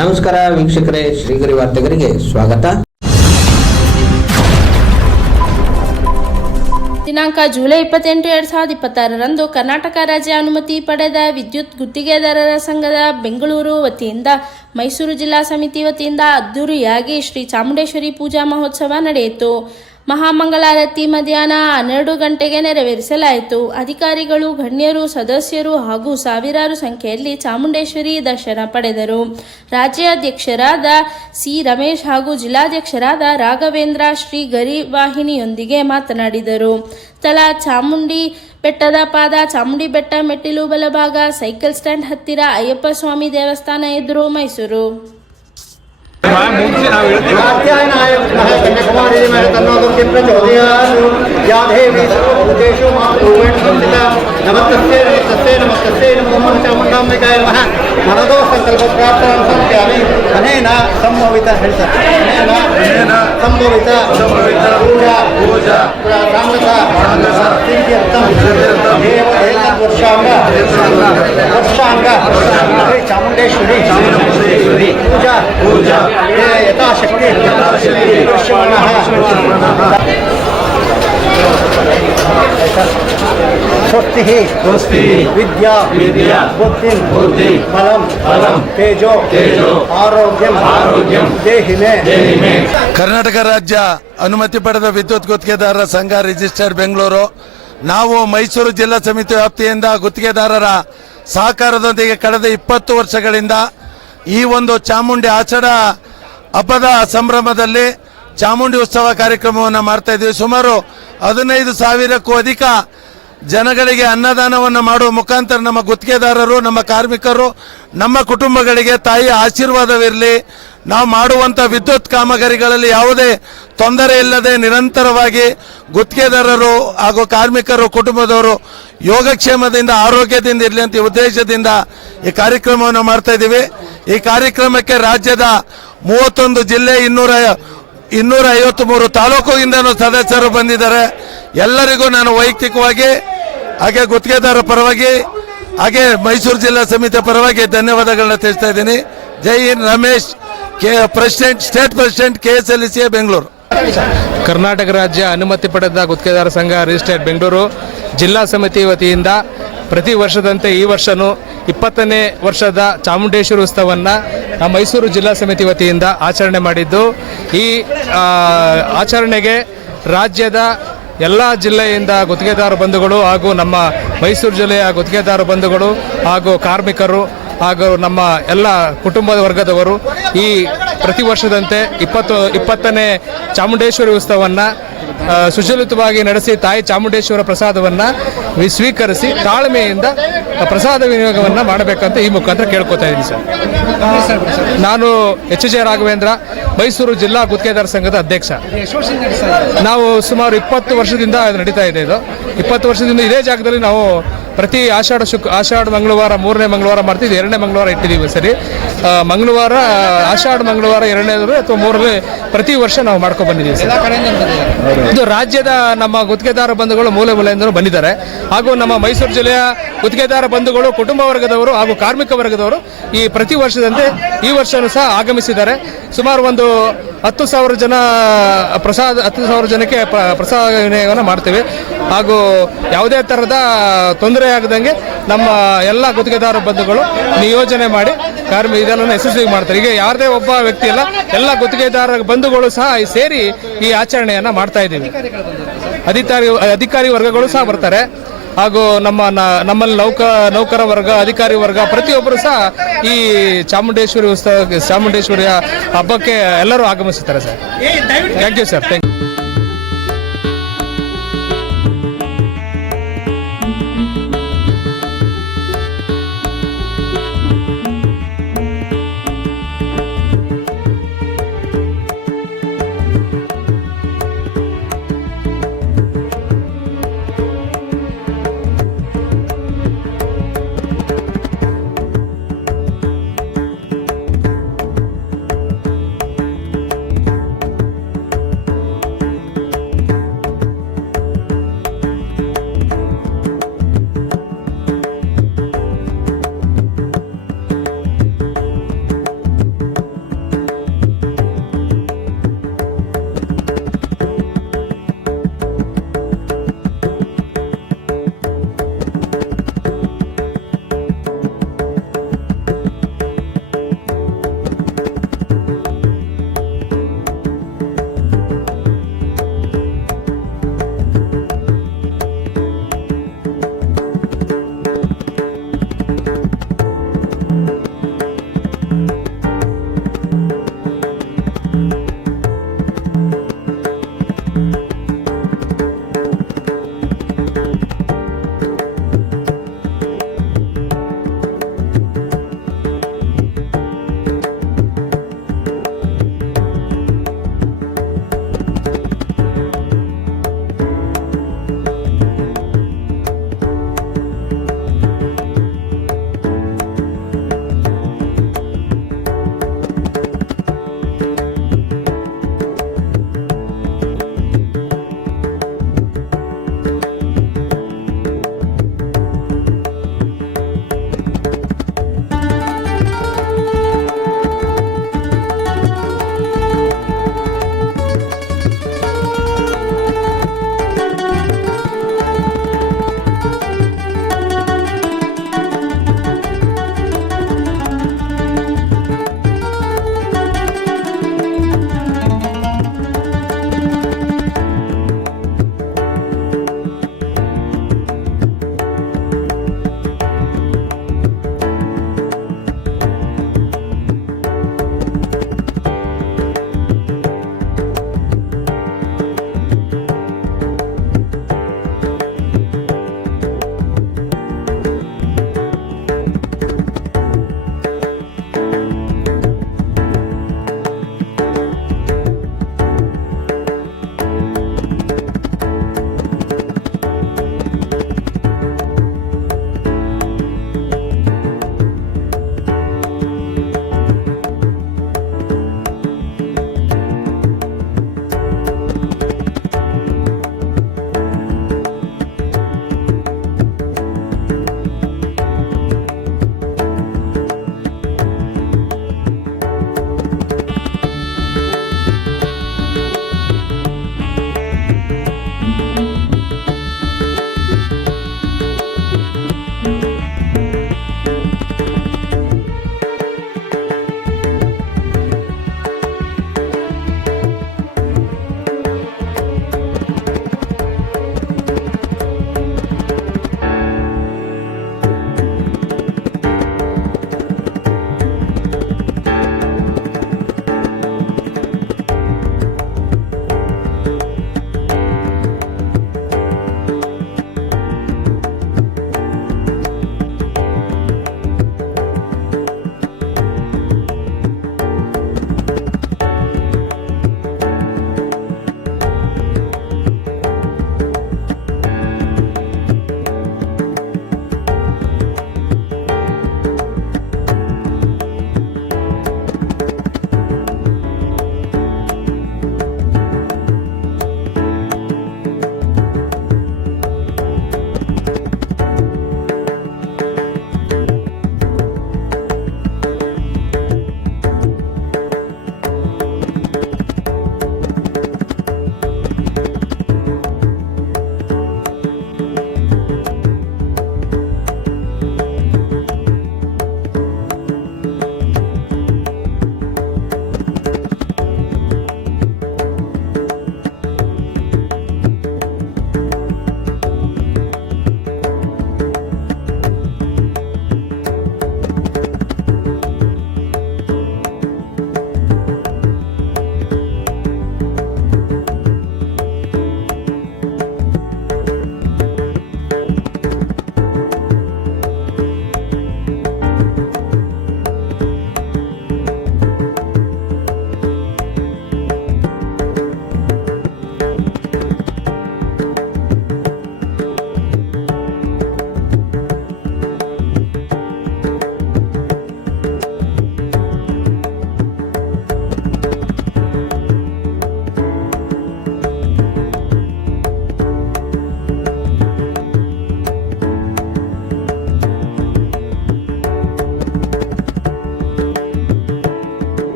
ನಮಸ್ಕಾರ ವೀಕ್ಷಕರೇ, ಶ್ರೀಗರಿ ವಾರ್ತೆಗರಿಗೆ ಸ್ವಾಗತ. ದಿನಾಂಕ ಜುಲೈ 28, 2026ರಂದು ಕರ್ನಾಟಕ ರಾಜ್ಯ ಅನುಮತಿ ಪಡೆದ ವಿದ್ಯುತ್ ಗುತ್ತಿಗೆದಾರರ ಸಂಘದ ಬೆಂಗಳೂರು ವತಿಯಿಂದ ಮೈಸೂರು ಜಿಲ್ಲಾ ಸಮಿತಿ ವತಿಯಿಂದ ಅದ್ದೂರಿಯಾಗಿ ಶ್ರೀ ಚಾಮುಂಡೇಶ್ವರಿ ಪೂಜಾ ಮಹೋತ್ಸವ ನಡೆಯಿತು. ಮಹಾಮಂಗಳಾರತಿ ಮಧ್ಯಾಹ್ನ 12 ಗಂಟೆಗೆ ನೆರವೇರಿಸಲಾಯಿತು. ಅಧಿಕಾರಿಗಳು, ಗಣ್ಯರು, ಸದಸ್ಯರು ಹಾಗೂ ಸಾವಿರಾರು ಸಂಖ್ಯೆಯಲ್ಲಿ ಚಾಮುಂಡೇಶ್ವರಿ ದರ್ಶನ ಪಡೆದರು. ರಾಜ್ಯಾಧ್ಯಕ್ಷರಾದ ಸಿ ರಮೇಶ್ ಹಾಗೂ ಜಿಲ್ಲಾಧ್ಯಕ್ಷರಾದ ರಾಘವೇಂದ್ರ ಶ್ರೀ ಗರಿ ವಾಹಿನಿಯೊಂದಿಗೆ ಮಾತನಾಡಿದರು. ಸ್ಥಳ ಚಾಮುಂಡಿ ಬೆಟ್ಟದ ಪಾದ, ಚಾಮುಂಡಿ ಬೆಟ್ಟ ಮೆಟ್ಟಿಲು ಬಲಭಾಗ, ಸೈಕಲ್ ಸ್ಟ್ಯಾಂಡ್ ಹತ್ತಿರ, ಅಯ್ಯಪ್ಪ ಸ್ವಾಮಿ ದೇವಸ್ಥಾನ ಎದುರು, ಮೈಸೂರು. ಮನದೋ ಸಂಕಲ್ಪ ಪ್ರಾರ್ಥನೆ ಅನೇನ ಸಂಭವಿತ ಸಂಭವಿತ ಪೂಜಾ ವರ್ಷಾಂಗ ಶ್ರೀ ಚಾಮುಂಡೇಶ್ವರಿ ಪೂಜಾ ಯಥಾಶಕ್ತಿ ಸ್ವಸ್ತಿ ವಿದ್ಯಾ ಬುದ್ಧಿ ಬಲಂ ತೇಜೋ ಆರೋಗ್ಯಂ ದೇಹಿ ಮೇ. ಕರ್ನಾಟಕ ರಾಜ್ಯ ಅನುಮತಿ ಪಡೆದ ವಿದ್ಯುತ್ ಗುತ್ತಿಗೆದಾರರ ಸಂಘ ರಿಜಿಸ್ಟರ್ ಬೆಂಗಳೂರು. ನಾವು ಮೈಸೂರು ಜಿಲ್ಲಾ ಸಮಿತಿ ವ್ಯಾಪ್ತಿಯಿಂದ ಗುತ್ತಿಗೆದಾರರ ಸಹಕಾರದೊಂದಿಗೆ ಕಳೆದ 20 ವರ್ಷಗಳಿಂದ ಈ ಒಂದು ಚಾಮುಂಡಿ ಆಷಾಢ ಹಬ್ಬದ ಸಂಭ್ರಮದಲ್ಲಿ ಚಾಮುಂಡಿ ಉತ್ಸವ ಕಾರ್ಯಕ್ರಮವನ್ನು ಮಾಡ್ತಾ ಇದ್ದೀವಿ. ಸುಮಾರು 15,000ಕ್ಕೂ ಅಧಿಕ ಜನಗಳಿಗೆ ಅನ್ನದಾನವನ್ನು ಮಾಡುವ ಮುಖಾಂತರ ನಮ್ಮ ಗುತ್ತಿಗೆದಾರರು, ನಮ್ಮ ಕಾರ್ಮಿಕರು, ನಮ್ಮ ಕುಟುಂಬಗಳಿಗೆ ತಾಯಿಯ ಆಶೀರ್ವಾದವಿರಲಿ. ನಾವು ಮಾಡುವಂಥ ವಿದ್ಯುತ್ ಕಾಮಗಾರಿಗಳಲ್ಲಿ ಯಾವುದೇ ತೊಂದರೆ ಇಲ್ಲದೆ ನಿರಂತರವಾಗಿ ಗುತ್ತಿಗೆದಾರರು ಹಾಗೂ ಕಾರ್ಮಿಕರು, ಕುಟುಂಬದವರು ಯೋಗಕ್ಷೇಮದಿಂದ ಆರೋಗ್ಯದಿಂದ ಇರಲಿ ಅಂತ ಉದ್ದೇಶದಿಂದ ಈ ಕಾರ್ಯಕ್ರಮವನ್ನು ಮಾಡ್ತಾ ಇದ್ದೀವಿ. ಈ ಕಾರ್ಯಕ್ರಮಕ್ಕೆ ರಾಜ್ಯದ 31 ಜಿಲ್ಲೆ 253 ತಾಲೂಕಿನಿಂದನೂ ಸದಸ್ಯರು ಬಂದಿದ್ದಾರೆ. ಎಲ್ಲರಿಗೂ ನಾನು ವೈಯಕ್ತಿಕವಾಗಿ ಹಾಗೆ ಗುತ್ತಿಗೆದಾರರ ಪರವಾಗಿ ಹಾಗೆ ಮೈಸೂರು ಜಿಲ್ಲಾ ಸಮಿತಿಯ ಪರವಾಗಿ ಧನ್ಯವಾದಗಳನ್ನ ತಿಳಿಸ್ತಾ ಇದ್ದೀನಿ. Jai Hind. Ramesh, state president, KSLEC Bengaluru. Karnataka ರಾಜ್ಯ ಅನುಮತಿ ಪಡೆದ ಗುತ್ತಿಗೆದಾರ ಸಂಘ ರಿಜಿಸ್ಟರ್ಡ್ ಬೆಂಗಳೂರು ಜಿಲ್ಲಾ ಸಮಿತಿ ವತಿಯಿಂದ ಪ್ರತಿ ವರ್ಷದಂತೆ ಈ ವರ್ಷನೂ 20ನೇ ವರ್ಷದ ಚಾಮುಂಡೇಶ್ವರಿ ಉತ್ಸವವನ್ನು ಮೈಸೂರು ಜಿಲ್ಲಾ ಸಮಿತಿ ವತಿಯಿಂದ ಆಚರಣೆ ಮಾಡಿದ್ದು, ಈ ಆಚರಣೆಗೆ ರಾಜ್ಯದ ಎಲ್ಲ ಜಿಲ್ಲೆಯಿಂದ ಗುತ್ತಿಗೆದಾರ ಬಂಧುಗಳು ಹಾಗೂ ನಮ್ಮ ಮೈಸೂರು ಜಿಲ್ಲೆಯ ಗುತ್ತಿಗೆದಾರ ಬಂಧುಗಳು ಹಾಗೂ ಕಾರ್ಮಿಕರು ಹಾಗೂ ನಮ್ಮ ಎಲ್ಲ ಕುಟುಂಬದ ವರ್ಗದವರು ಈ ಪ್ರತಿ ವರ್ಷದಂತೆ 20ನೇ ಚಾಮುಂಡೇಶ್ವರಿ ಉತ್ಸವವನ್ನು ಸುಸಜ್ಜಿತವಾಗಿ ನಡೆಸಿ ತಾಯಿ ಚಾಮುಂಡೇಶ್ವರ ಪ್ರಸಾದವನ್ನು ಸ್ವೀಕರಿಸಿ ತಾಳ್ಮೆಯಿಂದ ಪ್ರಸಾದ ವಿನಿಯೋಗವನ್ನು ಮಾಡಬೇಕಂತ ಈ ಮುಖಾಂತರ ಕೇಳ್ಕೊತಾ ಇದ್ದೀನಿ ಸರ್. ನಾನು HJ ರಾಘವೇಂದ್ರ, ಮೈಸೂರು ಜಿಲ್ಲಾ ಗುತ್ತಿಗೆದಾರ ಸಂಘದ ಅಧ್ಯಕ್ಷ. ನಾವು ಸುಮಾರು 20 ವರ್ಷದಿಂದ ನಡೀತಾ ಇದೆ. ಇದು 20 ವರ್ಷದಿಂದ ಇದೇ ಜಾಗದಲ್ಲಿ ನಾವು ಪ್ರತಿ ಆಷಾಢ ಮಂಗಳವಾರ 3ನೇ ಮಂಗಳವಾರ ಮಾಡ್ತೀವಿ. 2ನೇ ಮಂಗಳವಾರ ಇಟ್ಟಿದ್ದೀವಿ. ಸರಿ, ಮಂಗಳವಾರ ಆಷಾಢ ಮಂಗಳವಾರ 2ನೇ ಅಥವಾ 3ನೇ ಪ್ರತಿ ವರ್ಷ ನಾವು ಮಾಡ್ಕೊಂಡು ಬಂದಿದ್ದೀವಿ ಸರ್. ಇದು ರಾಜ್ಯದ ನಮ್ಮ ಗುತ್ತಿಗೆದಾರ ಬಂಧುಗಳು ಮೂಲೆಯಿಂದಲೂ ಬಂದಿದ್ದಾರೆ. ಹಾಗೂ ನಮ್ಮ ಮೈಸೂರು ಜಿಲ್ಲೆಯ ಗುತ್ತಿಗೆದಾರ ಬಂಧುಗಳು, ಕುಟುಂಬ ವರ್ಗದವರು ಹಾಗೂ ಕಾರ್ಮಿಕ ವರ್ಗದವರು ಈ ಪ್ರತಿ ವರ್ಷದಂತೆ ಈ ವರ್ಷನೂ ಸಹ ಆಗಮಿಸಿದ್ದಾರೆ. ಸುಮಾರು ಒಂದು 10,000 ಜನ 10,000 ಜನಕ್ಕೆ ಪ್ರಸಾದ ವಿನಿಯೋಗವನ್ನು ಮಾಡ್ತೇವೆ. ಹಾಗೂ ಯಾವುದೇ ಥರದ ತೊಂದರೆ ಆಗದಂಗೆ ನಮ್ಮ ಎಲ್ಲ ಗುತ್ತಿಗೆದಾರ ಬಂಧುಗಳು ನಿಯೋಜನೆ ಮಾಡಿ ಇದೆಲ್ಲ ಯಶಸ್ವಿ ಮಾಡ್ತಾರೆ. ಈಗ ಯಾರದೇ ಒಬ್ಬ ವ್ಯಕ್ತಿ ಇಲ್ಲ, ಎಲ್ಲ ಗುತ್ತಿಗೆದಾರ ಬಂಧುಗಳು ಸಹ ಸೇರಿ ಈ ಆಚರಣೆಯನ್ನು ಮಾಡ್ತಾ ಇದ್ದೀವಿ. ಅಧಿಕಾರಿ ವರ್ಗಗಳು ಸಹ ಬರ್ತಾರೆ. ಹಾಗೂ ನಮ್ಮಲ್ಲಿ ನೌಕರ ವರ್ಗ, ಅಧಿಕಾರಿ ವರ್ಗ ಪ್ರತಿಯೊಬ್ಬರು ಸಹ ಈ ಚಾಮುಂಡೇಶ್ವರಿಯ ಹಬ್ಬಕ್ಕೆ ಎಲ್ಲರೂ ಆಗಮಿಸುತ್ತಾರೆ sir. Thank you sir. Thank you.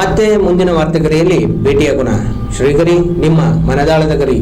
ಮತ್ತೆ ಮುಂದಿನ ವಾರ್ತೆಗರಿಯಲ್ಲಿ ಭೇಟಿಯಾಗೋಣ. ಶ್ರೀಗರಿ, ನಿಮ್ಮ ಮನದಾಳದ ಗರಿ.